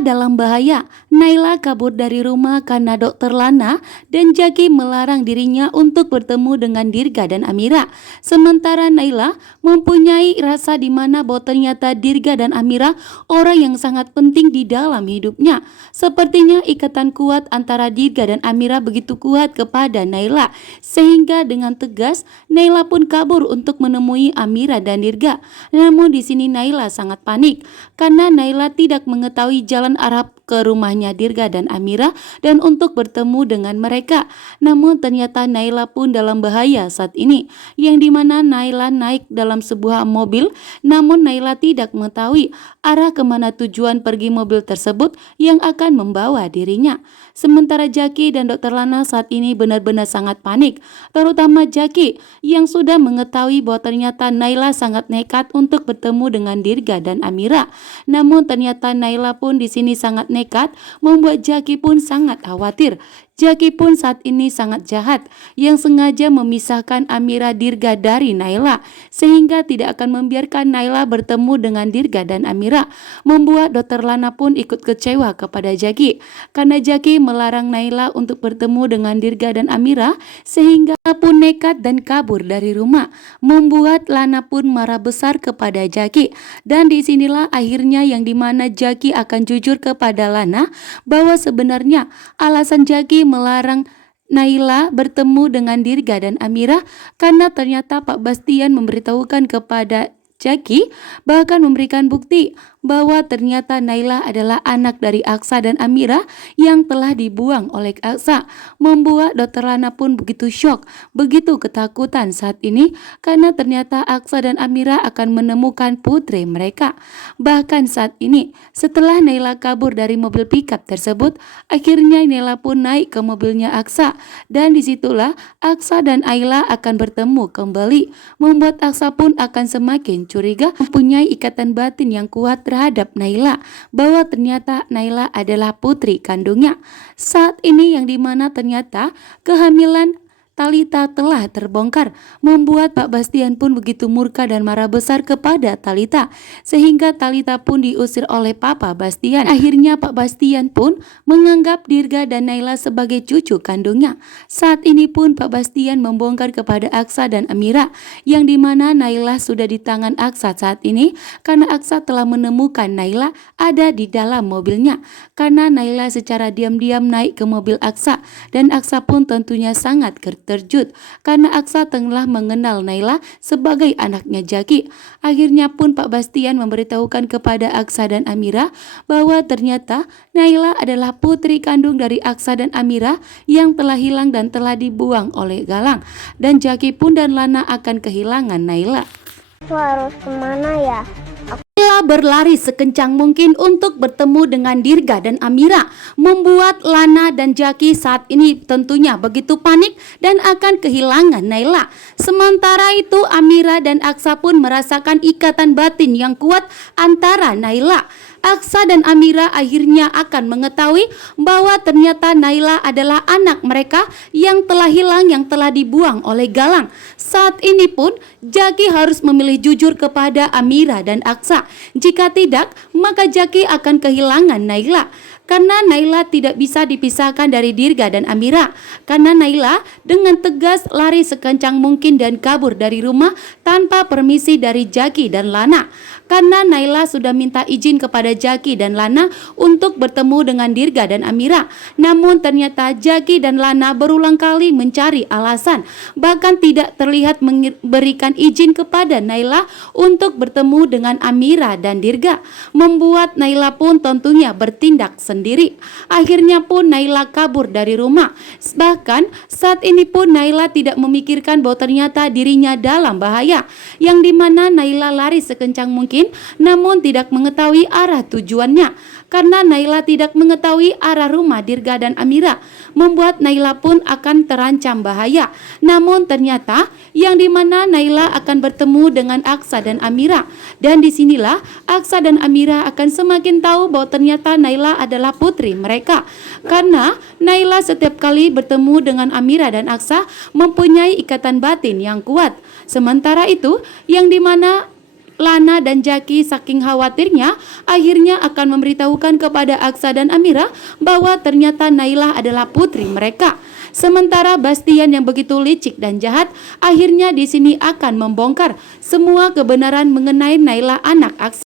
dalam bahaya. Naila kabur dari rumah karena Dokter Lana dan Jaki melarang dirinya untuk bertemu dengan Dirga dan Amira. Sementara Naila mempunyai rasa di mana bahwa ternyata Dirga dan Amira orang yang sangat penting di dalam hidupnya. Sepertinya ikatan kuat antara Dirga dan Amira begitu kuat kepada Naila, sehingga dengan tegas Naila pun kabur untuk menemui Amira dan Dirga. Namun di sini Naila sangat panik karena Naila tidak mengetahui jalan arah ke rumahnya Dirga dan Amira dan untuk bertemu dengan mereka. Namun ternyata Naila pun dalam bahaya saat ini, yang dimana Naila naik dalam sebuah mobil, namun Naila tidak mengetahui arah kemana tujuan pergi mobil tersebut yang akan membawa dirinya. Sementara Jaki dan Dokter Lana saat ini benar-benar sangat panik, terutama Jaki yang sudah mengetahui bahwa ternyata Naila sangat nekat untuk bertemu dengan Dirga dan Amira. Namun ternyata Naila pun di sini sangat nekat, membuat Jaki pun sangat khawatir. Jaki pun saat ini sangat jahat yang sengaja memisahkan Amira Dirga dari Naila, sehingga tidak akan membiarkan Naila bertemu dengan Dirga dan Amira. Membuat Dokter Lana pun ikut kecewa kepada Jaki karena Jaki melarang Naila untuk bertemu dengan Dirga dan Amira, sehingga pun nekat dan kabur dari rumah. Membuat Lana pun marah besar kepada Jaki, dan disinilah akhirnya yang dimana Jaki akan jujur kepada Lana bahwa sebenarnya alasan Jaki melarang Naila bertemu dengan Dirga dan Amira karena ternyata Pak Bastian memberitahukan kepada Jaki, bahkan memberikan bukti bahwa ternyata Naila adalah anak dari Aksa dan Amira yang telah dibuang oleh Aksa. Membuat Dokter Lana pun begitu syok, begitu ketakutan saat ini karena ternyata Aksa dan Amira akan menemukan putri mereka. Bahkan saat ini setelah Naila kabur dari mobil pickup tersebut, akhirnya Naila pun naik ke mobilnya Aksa, dan disitulah Aksa dan Ayla akan bertemu kembali. Membuat Aksa pun akan semakin curiga, mempunyai ikatan batin yang kuat terhadap Naila, bahwa ternyata Naila adalah putri kandungnya. Saat ini yang dimana ternyata kehamilan Talita telah terbongkar, membuat Pak Bastian pun begitu murka dan marah besar kepada Talita, sehingga Talita pun diusir oleh Papa Bastian. Akhirnya Pak Bastian pun menganggap Dirga dan Naila sebagai cucu kandungnya. Saat ini pun Pak Bastian membongkar kepada Aksa dan Amira, yang dimana Naila sudah di tangan Aksa saat ini karena Aksa telah menemukan Naila ada di dalam mobilnya, karena Naila secara diam-diam naik ke mobil Aksa, dan Aksa pun tentunya sangat terkejut karena Aksa telah mengenal Naila sebagai anaknya Jaki. Akhirnya pun Pak Bastian memberitahukan kepada Aksa dan Amira bahwa ternyata Naila adalah putri kandung dari Aksa dan Amira yang telah hilang dan telah dibuang oleh Galang, dan Jaki pun dan Lana akan kehilangan Naila. Aku harus kemana ya? Naila berlari sekencang mungkin untuk bertemu dengan Dirga dan Amira, membuat Lana dan Jaki saat ini tentunya begitu panik dan akan kehilangan Naila. Sementara itu Amira dan Aksa pun merasakan ikatan batin yang kuat antara Naila. Aksa dan Amira akhirnya akan mengetahui bahwa ternyata Naila adalah anak mereka yang telah hilang, yang telah dibuang oleh Galang. Saat ini pun Jaki harus memilih jujur kepada Amira dan Aksa. Jika tidak, maka Jaki akan kehilangan Naila. Karena Naila tidak bisa dipisahkan dari Dirga dan Amira. Karena Naila dengan tegas lari sekencang mungkin dan kabur dari rumah tanpa permisi dari Jaki dan Lana. Karena Naila sudah minta izin kepada Jaki dan Lana untuk bertemu dengan Dirga dan Amira. Namun ternyata Jaki dan Lana berulang kali mencari alasan, bahkan tidak terlihat memberikan izin kepada Naila untuk bertemu dengan Amira dan Dirga. Membuat Naila pun tentunya bertindak sendiri. Akhirnya pun Naila kabur dari rumah. Bahkan saat ini pun Naila tidak memikirkan bahwa ternyata dirinya dalam bahaya, yang dimana Naila lari sekencang mungkin namun tidak mengetahui arah tujuannya. Karena Naila tidak mengetahui arah rumah Dirga dan Amira, membuat Naila pun akan terancam bahaya. Namun ternyata yang dimana Naila akan bertemu dengan Aksa dan Amira, dan disinilah Aksa dan Amira akan semakin tahu bahwa ternyata Naila adalah putri mereka. Karena Naila setiap kali bertemu dengan Amira dan Aksa mempunyai ikatan batin yang kuat. Sementara itu yang dimana Lana dan Jaki saking khawatirnya akhirnya akan memberitahukan kepada Aksa dan Amira bahwa ternyata Naila adalah putri mereka. Sementara Bastian yang begitu licik dan jahat akhirnya di sini akan membongkar semua kebenaran mengenai Naila anak Aksa.